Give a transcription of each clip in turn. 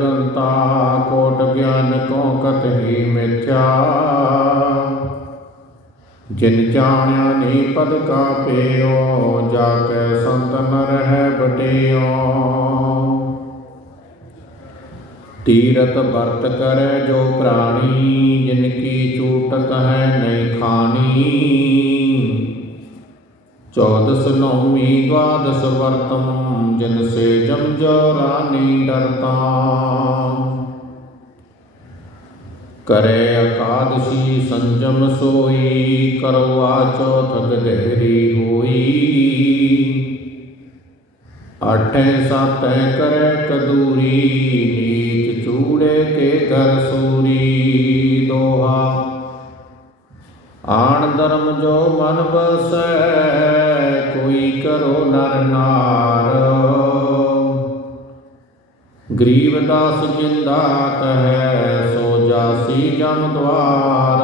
जगंता coat ज्ञान को कतहि मिथ्या। जिन जाण्या नी पद का पेयो जाके संत न रह बटेयो। तीरथ वर्त करे जो प्राणी जिनकी चूटत है नहीं खानी। चौदस नौमी द्वादश वर्तम जिनसे जम जो रानी डरता। करे एकादशी संजम सोई करवा चौथ गहरी होई। अठें सातें करे कदूरी नीच चूड़े के घर सूरी। दोहा आण धर्म जो मन बसै कोई करो नर नार। गरीबदास जिंदा कहे सो जासी जम द्वार।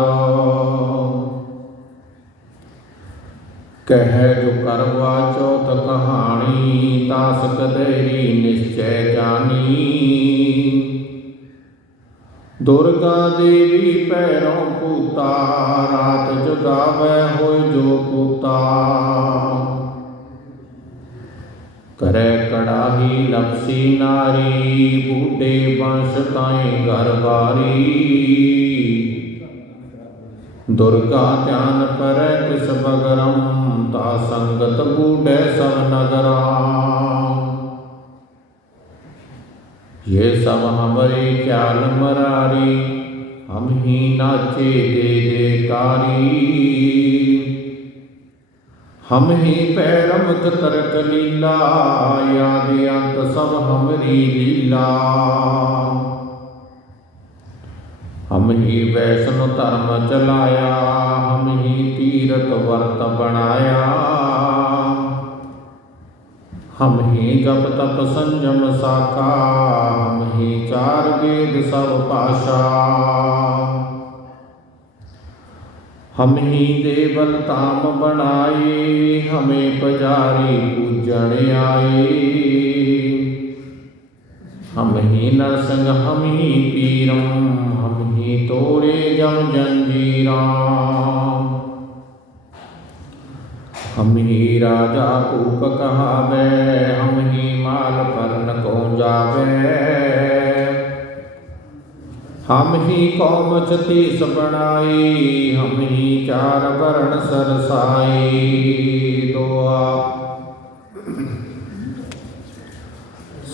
कह जो करवा चौथ कहानी दास कदेरी निश्चय जानी। दुर्गा देवी पैरों पूता रात जगावे हो जो पूता। करे कड़ाही लपसी नारी बूढ़े वंश ताई घर बारी। दुर्गा ध्यान पर किस बगरम ता संगत बूढ़े सब नगरा। ये सब हमारे ख्याल मरारी हम ही नाचे दे देकारी। हम ही पैरम तरक लीला याद अंत सब हमरी लीला। हम ही वैष्णव धर्म चलाया हम ही तीरथ वर्त बनाया। हम ही जप तप संजम साका हम ही चार वेद सब पाशा। हम ही देवल ताम बनाए हमें पुजारी पूजन आए। हम ही नरसिंह हम ही पीरम हम ही तोड़े जम जंजीरा। हम ही राजा कूप कहावे हम ही माल पर न को जावे। हम ही कौम छतीस बनाई हम ही चार वर्ण सरसाई। दुआ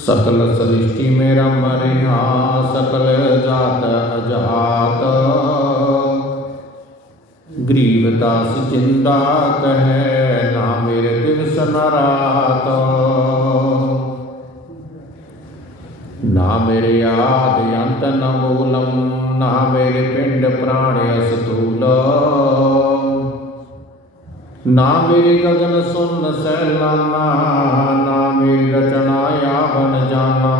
सकल सृष्टि मेरा मरिहा सकल जात अजात। गरीबदास जिंदा कहे ना मेरे दिवस न रात। ना मेरे आद अंत न मूलम ना मेरे पिंड प्राण अस्तूल। ना मेरे गगन सुन सैलाना ना मेरी रचना या बन जाना।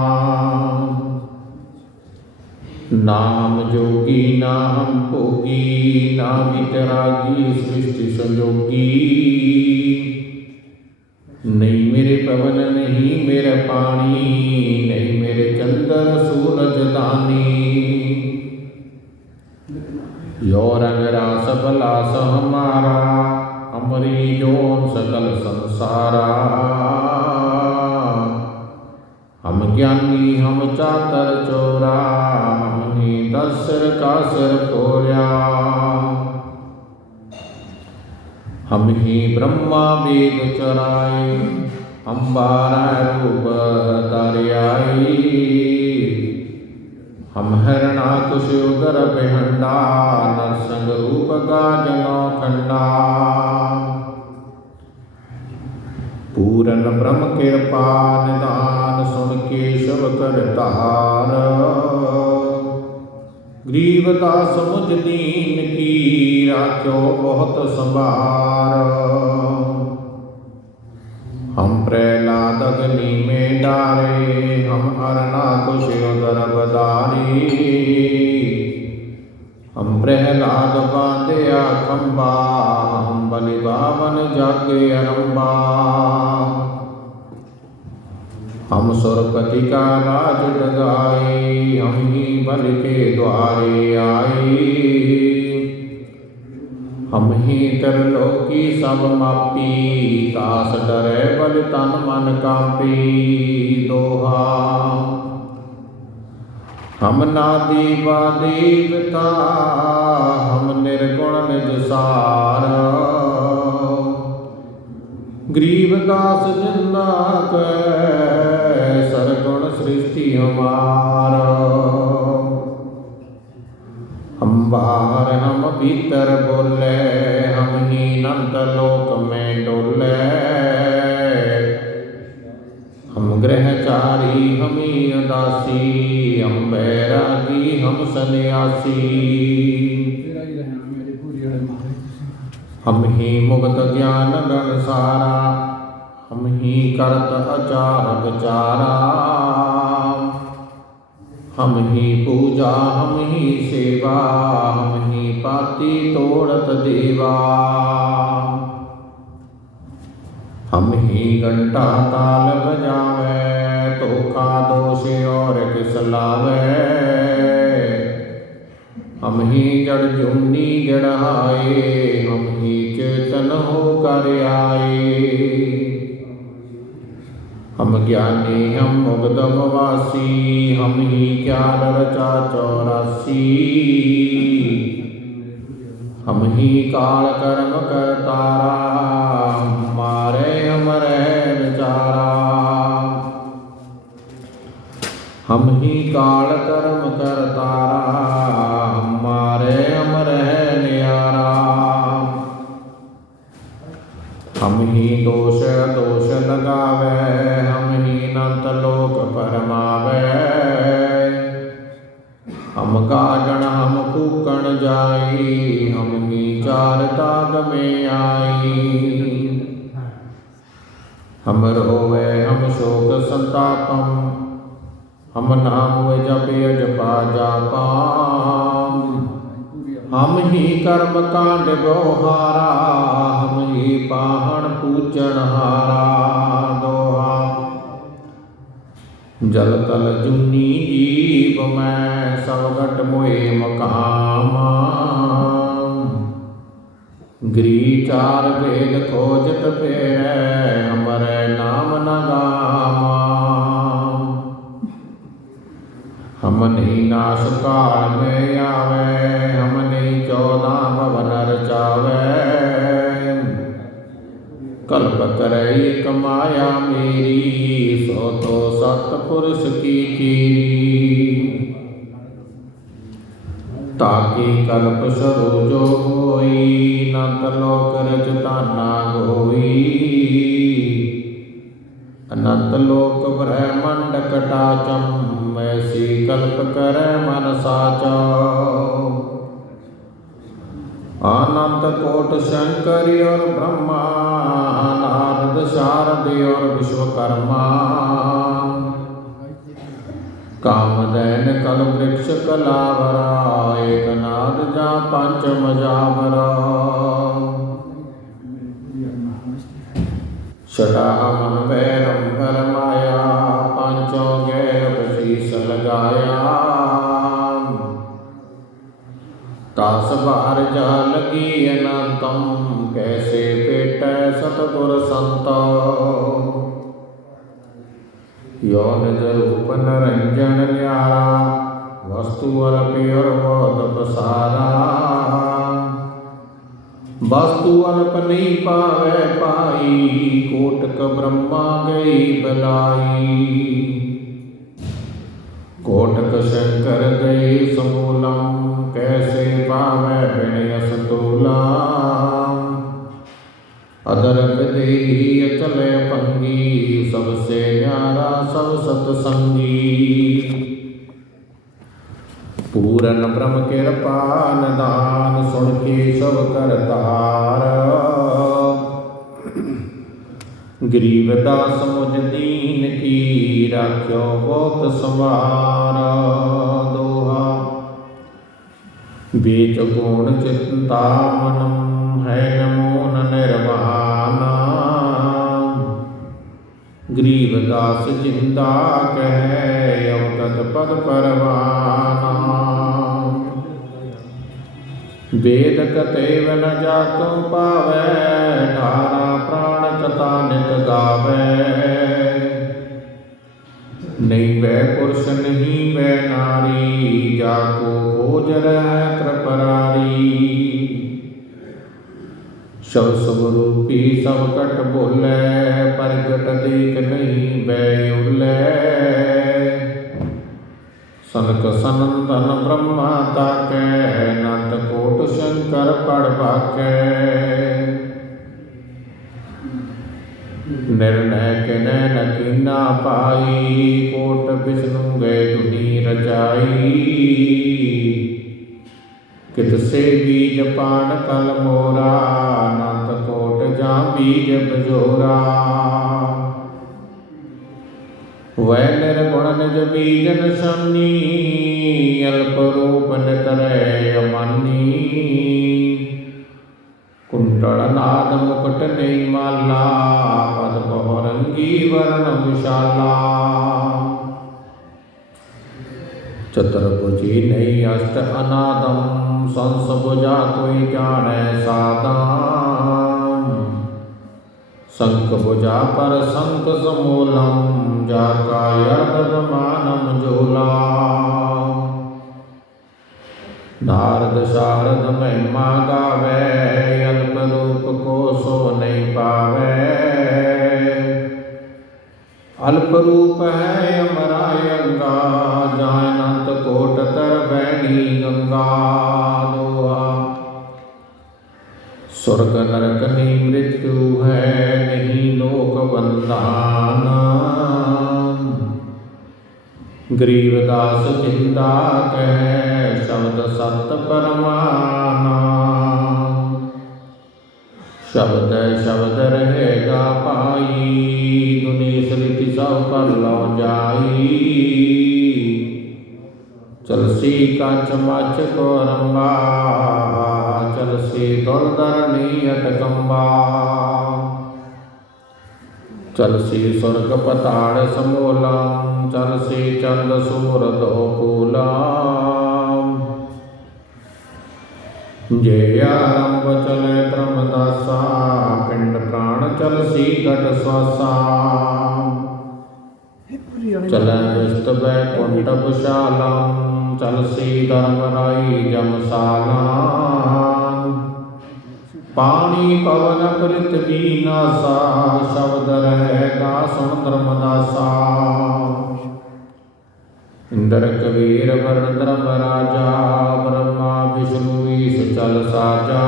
ना हम जोगी ना हम भोगी ना वितरागी सृष्टि संजोगी। नहीं मेरे पवन नहीं मेरे पानी नहीं मेरे चंद्र सूरज दानी। यो रंग रास बलास हमारा हमारी जोन सकल संसारा। हम ज्ञानी हम चातर चोरा हम ही 10 सिर का सिर फोड़या। हम ही ब्रह्मा वेद चराए हम 12 रूप धारियाई। हम हिरणाकुश उदर बेहंडा नरसिंह रूप गाजनो खंडा। पूरन ब्रह्म कृपा निदान सुन केशव करतार। गरीबदास मुझ दीन की राख्यो बहुत संभार। हम प्रहलाद अग्नि में डारे हम हिरणाकुश उदर बधारी। हम प्रहलाद बांधया खंबा हम बलि बावन जागे अरंबा। हम सुरपति का राज जगाए, हम ही बल के द्वारे आए। हम ही त्रिलोकी सब मापी, दास डरे बल तन मन कांपी। दोहा हम नादी देवता, हम निर्गुण निज सार। गरीबदास जिन्ना कै, सरगुण सृष्टि हमार। हम बाहर हम भीतर बोले, हम ही अनंत लोक में डोले। हम ग्रहचारी हम ही उदासी, हम बैरागी हम सन्यासी। हम ही मुक्त ज्ञान गण सारा, हम ही करत आचार विचारा। हम ही पूजा हम ही सेवा, हम ही पाती तोड़त देवा। हम ही घंटा ताल बजावे, धोखा दोष और किस लावे। हम ही जड़ जूनी जड़ाए, हम ही चेतन होकर आए। हम ज्ञानी हम मुग्धम वासी, हम ही ज्ञान रचा 84। हम ही काल कर्म करतारा, हमारे हमरे विचारा। हम ही काल कर्म करतारा, हमारे हमरे न्यारा। हम ही दोष दोष लगावे, हम ही अनंत लोक परमावे। हम गाजन हम फूकण जाई, हम ही चार ताग में आई। हम रोवे हम शोक संतापम, हम नाम जप जपा जापा। हम ही कर्म कांड गोहारा, हम ही पाहन पूजन हारा। दोहा जल तल जूनी जीव मैं, सब घट मोए मकामा। गिरी चार वेद खोजत फेरै, हमरे नाम न गामा। हम नहीं नाश काल में आवे, हम नहीं 14 भवन रचावे। कल्प करे एक माया मेरी, सो तो सतपुरुष की चीरी। ताकि कल्प सरो जो होई, अनंत लोक रचता ना होई। अनंत लोक ब्रह्मंड कटाचम, ऐसी कल्प करे मन साचा। अनंत कोट शंकर और ब्रह्मा, नारद शारद और विश्वकर्मा। कामधेन कल वृक्ष कलावरा, एक नाद जा पंचम जावरा। षडा मन वैरंभर माया, पांचों गैर शीश लगाया। तास बार जा लगी अनंतम, कैसे पेट सतगुर संत। यौन रूप नरंजन न्यारा, वस्तु अल्प और बहुत पसारा। वस्तु अल्प नहीं पावे पाई, कोटक ब्रह्मा गई बलाई। कोटक शंकर गई समूलम, कैसे पावे विनय सतूला। अदरक देही अचल पंगी, सबसे न्यारा सब सतसंगी। पूरन ब्रह्म कृपा निदान, सुन के सब करतार। गरीबदास मुझ दीन की, राख्यो बहुत संवार। दोहा बीच गुण चिंता मनम, है नमो न निर्वाणा। गरीबदास जिंदा कह अवगत पद परवाना। वेद कतेव न जातु पावै ठारा प्राण कथा नित गावै। नहीं वै पुरुष नहीं वै नारी जाको खोज रह त्रिपुरारी। शव स्वरूपी सब कट बोलै परगट देख नहीं वै उलै। सनक सनंदन ब्रह्मा ताकै अनंत कोट शंकर पढ़ बाकै। निर्णय किनै न कीना पाई कोट विष्णु गए दुनी रचाई। कित से बीज पान कल मोरा अनंत कोट जा बीज बजोरा। वै निर्गुण निज बीज निशानी अल्प रूप नितरै अमानी। कुंडल नाद मुकुट नहीं माला पद बहुरंगी वर्ण विशाला। चतुर्भुजी नहीं अष्ट अनादम संस भुजा कोई जाने सादाम। शंख भुजा पर शंख समूलम जाका यद मानम झूला। नारद शारद महिमा गावे अल्प रूप को सो नहीं पावे। अल्प रूप है अमरायंगा जाय अनंत कोट तर बैणी गंगा। दोहा स्वर्ग नरक नहीं मृत्यु है नहीं लोक बंधाना। गरीबदास जिंदा कह शब्द सत परमाना। शब्द शब्द रहेगा पाई दुनी सृति सब पर लौ जाई। चलसी काच माच को रंबा चलसी दुर्धरणी अटकंबा। चलसी स्वर्ग पताड़ समूलम चलसी चंद सूर दो कूलम। जे आरंभ चले त्रमदासा पिंड प्राण चलसी घट श्वासा। चले विष्ट वैकुंठ विशालम चलसी धर्मराई जमशाला। पानी पवन पृथ्वी नासा शब्द रहेगा सुन धर्मदासा। इंद्र कबीर वर्ण धर्म राजा ब्रह्मा विष्णु ईश चल साजा।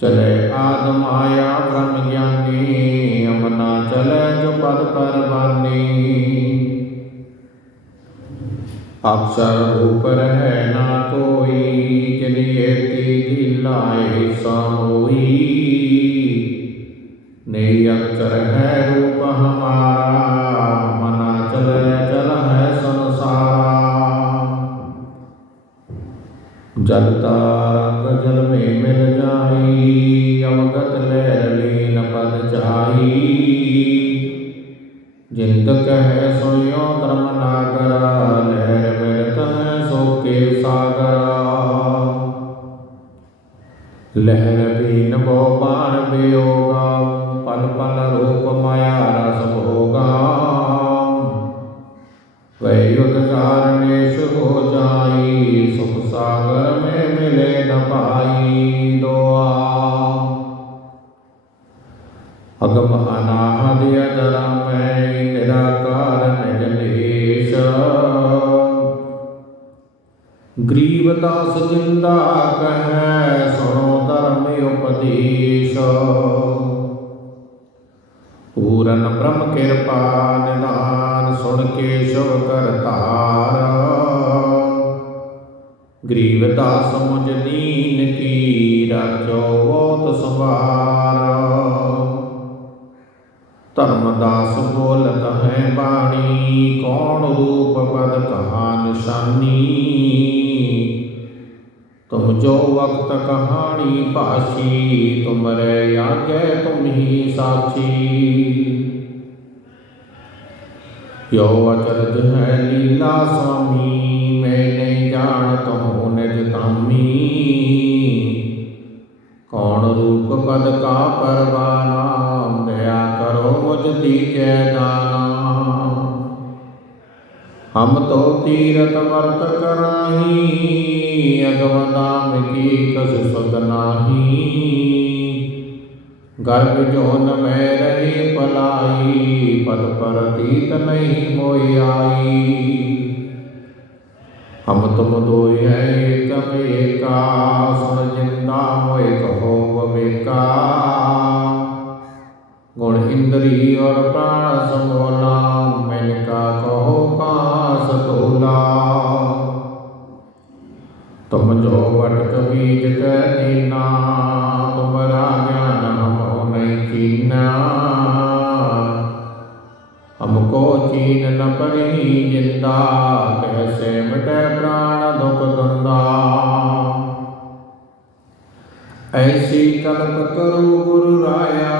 चले आद माया ब्रह्म ज्ञानी अमना चले जो पद परवानी। अक्षर रूप रहे ना कोई जिनियति लाए समोई। नहीं अक्षर है रूप हमारा मना चले चल है संसारा। जलता रंग जल में मिल जाई अवगत लहर लीन पद जाई। जिंद कहे सुनियो धर्म नागरा लहर मिलत है सो के सागरा। लहर बीन बो बाण वियोगा पल पल रूप माया रस भोगा। वह युद्ध कारणेश हो जाई सुख सागर में मिले न पाई। दोआ अगम अनाहद अदरा में निराकार निजलेश। गरीबदास जिंदा कह सुनो धर्म उपदेश। पूरन ब्रह्म कृपा निदान सुन केशव करतार। गरीबदास मुझ दीन की राजो बहुत संवार। धर्मदास बोलत है बाणी कौन रूप पद कहा निशानी। तुम जो वक्त कहानी पासी, तुमरे आगे तुम ही साक्षी। यो अचरज है लीला स्वामी, मैं नहीं जानत हूँ निज धामी। कौन रूप पद का परवाना, दया करो मुझ दीजे दाना। हम तो तीरथ वर्त कराही, अगवदाम की कस सुध नाही। गर्भ जोन में रही पलाई, पद पर तीत नहीं मोई आई। हम तुम दो एकम एका, सुन जिंदा मोए कहो बबेका। गुण इंद्री और प्राण समोला, मैनका कहो कहाँ सतोला। तुम जो भटक बीज कह दीना, तुम्हारा ज्ञान हमो नहीं कीना। हमको चीन न पड़ी जिंदा, कैसे मिटे प्राण दुख धंधा। ऐसी कल्प करो गुरु राया,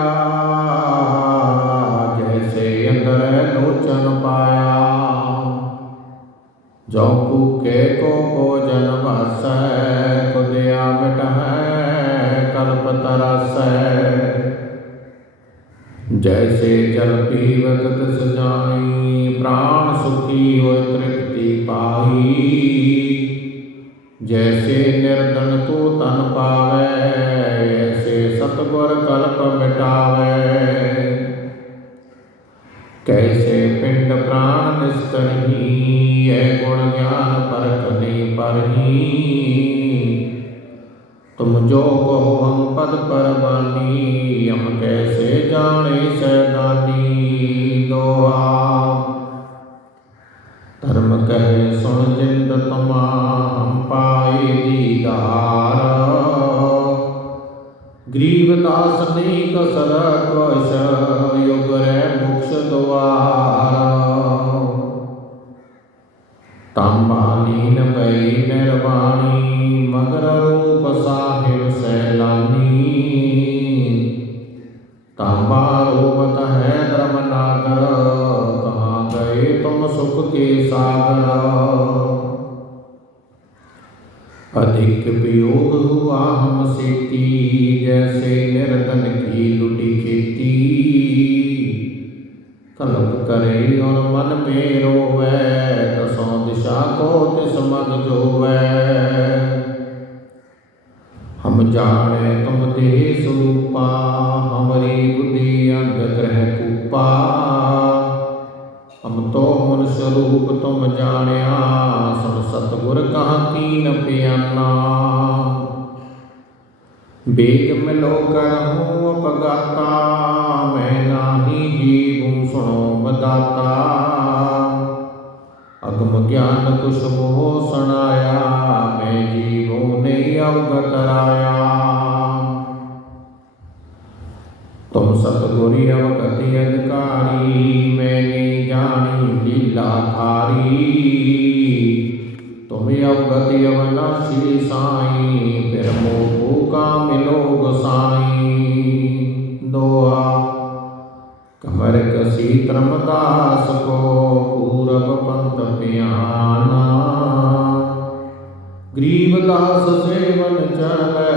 जैसे अंदर लोचन पाया। जो भूखे को भोजन बस, खुदिया मिट है कल्प तरस। जैसे जल पीवत तिस जाई, प्राण सुखी होय तृप्ति पाई। जैसे निर्धन को तन पावे, ऐसे सतगुर कल्प मिटावे। कैसे पिंड प्राण निस्तरही, यह गुण ज्ञान परख नहीं परही। तुम जो कहो हम पद पर बानी, हम कैसे जाने सैदानी। दोहा धर्म कहे सुन जिंद तमा, हम पाए दीदार। ग्रीवदास नेक सरकश, युग रे मोक्ष द्वार। तांबालीन भई निर्वाणी, मगर रूप साहिब सैलानी। तांबा रूपत है द्रमनागर, कहाँ गए तुम सुख के सागर। अधिक वियोग हुआ हमसे ती, जैसे निर्धन की लुटी खेती। कल्प करे और मन में रोवे, दसों दिशा को तिस मग जोवे। हम जाने तुम देह स्वरूपा, हमारी बुद्धि अंध ग्रह कूपा। हम तो मनुष्य रूप तुम जानिया, सुन सतगुर कहाँ कीन पियाना। बेग मिलो करहूँ अपगाता, मैं नाही जीवूँ सुनो बदाता। अगम ज्ञान कुछ मोह सुनाया, मैं जीवों ने अवगत राया। तुम सतगुरी अवगति अधिकारी, मैंने जानी लीला थारी। तुम अवगति अवनाशी साई, फिर मोह का मिलो गोसाई। दोहा कमर कसी त्रमदास को, पूरब पंथ पियाना। ग्रीवदास सेवन चले,